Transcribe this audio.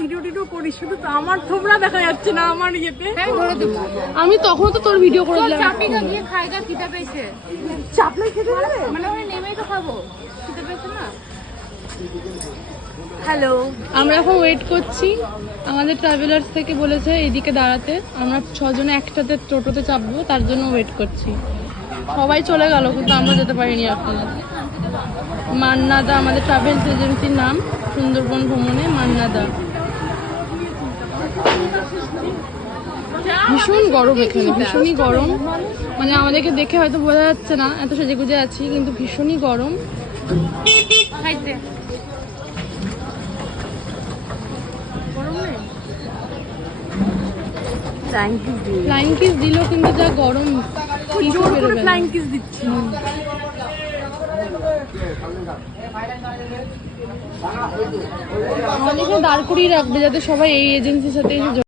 Video টিডিও করিস, শুধু তো আমার থোবড়া দেখা যাচ্ছে না আমার ইয়েতে। আমি তখন তো তোর ভিডিও করে দিলাম। চাপিটা গিয়ে খাইগা খিদা পেয়েছে। চাপলাই খেতে হবে মানে ওখানে নেমেই তো খাবো, খিদা পেয়েছে না। হ্যালো, আমরা এখন ওয়েট করছি। আমাদের ট্রাভেলার্স থেকে বলেছে এইদিকে দাঁড়াতে, আমরা 6 জনে একসাথে টোটোতে চাপবো, তার জন্য ওয়েট করছি। সবাই চলে গেল কিন্তু আমরা যেতে পারিনি এখন। মান্নাদা আমাদের ট্রাভেলস এজেন্সির নাম, সুন্দরবন ভ্রমণে মান্নাদা। ভীষণ গরম এখানে, ভীষণই গরম। মানে আমাদেরকে দেখে হয়তো বোঝা যাচ্ছে না, এত সেজে গুজে আছি, কিন্তু ভীষণই গরম। খাইতে ফ্লাইং কিস দিল কিন্তু যা গরম, জোর করে ফ্লাইং কিস দিচ্ছি। আমাদেরকে দাঁড় করিয়ে রাখবে যাতে সবাই এই এজেন্সির সাথে এসে